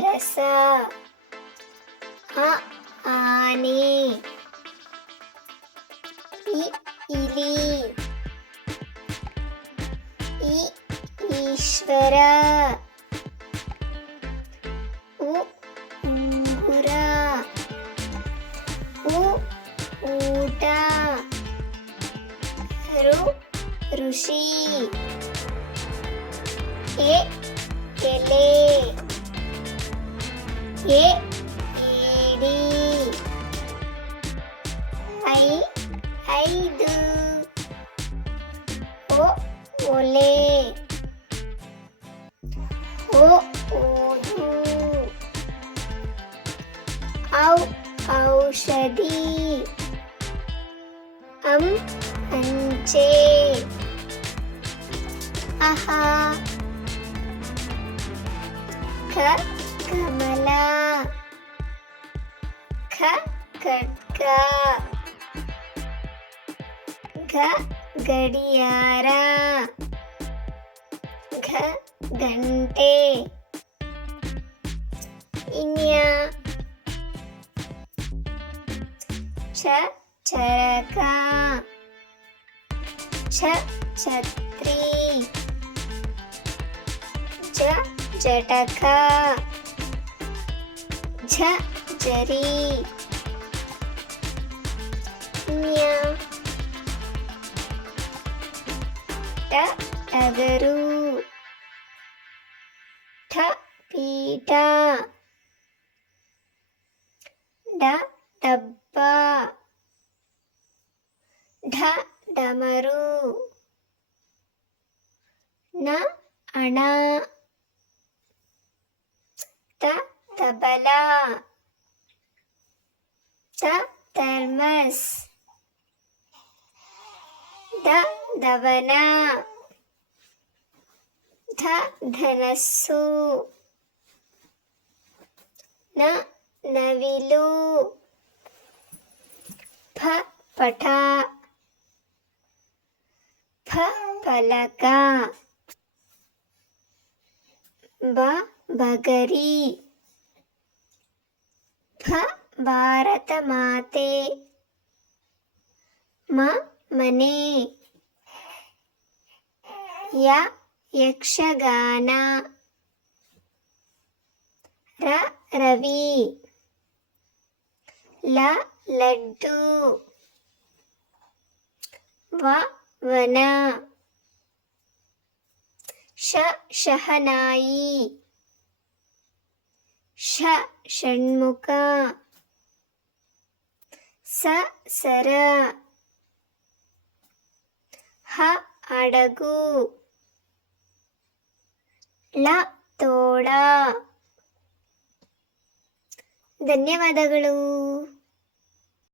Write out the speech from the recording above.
ಅರಸ. ಅ ಆನೆ. ಇ ಇಲಿ. ಈ ಈಶ್ವರ. ಉ ಉಂಗುರ. ಉ ಊಟ. ಋ ಋಷಿ. ಎ ಎಲೆ. ಎ ಏಡಿ. ಐ ಐದು. ಒ ಒಲೆ. ಓ ಓದು. ಔ ಔಷಧಿ. ಅಂ ಅಂಚೆ. ಅಹ ಕ ಕಮಲ. ಖ ಖಡ್ಗ. ಘ ಗಡಿಯಾರ. ಘ ಗಂಟೆ. ಇನ್ಯ. ಛ ಚರಕ. ಛ ಛತ್ರಿ. ಜ ಜಟಕ. ಝ ಝರಿ. ನ್ಯ ಟ ಟಗರು. ಠ ಪೀಠ. ಡ ಡಬ್ಬ. ಢ ಡಮರು. ನ ಅಣ. ತ ತಬಲ. ತ ಥರ್ಮಸ್. ಧ ಧವನ. ಧ ಧನಸ್ಸು. ನ ನವಿಲು. ಫ ಪಠ. ಫ ಫಲಕ. ಬ ಬಗರಿ. ಭ ಭಾರತ ಮಾತೆ. ಮ ಮನೆ. ಯ ಯಕ್ಷಗಾನ. ರ ರವಿ. ಲ ಲಡ್ಡು. ವ ವನ. ಶ ಶಹನಾಯಿ. ಷ ಷಣ್ಮುಖ. ಸ ಸರ. ಹ ಹಡಗು. ಳ ತೋಳ. ಧನ್ಯವಾದಗಳು.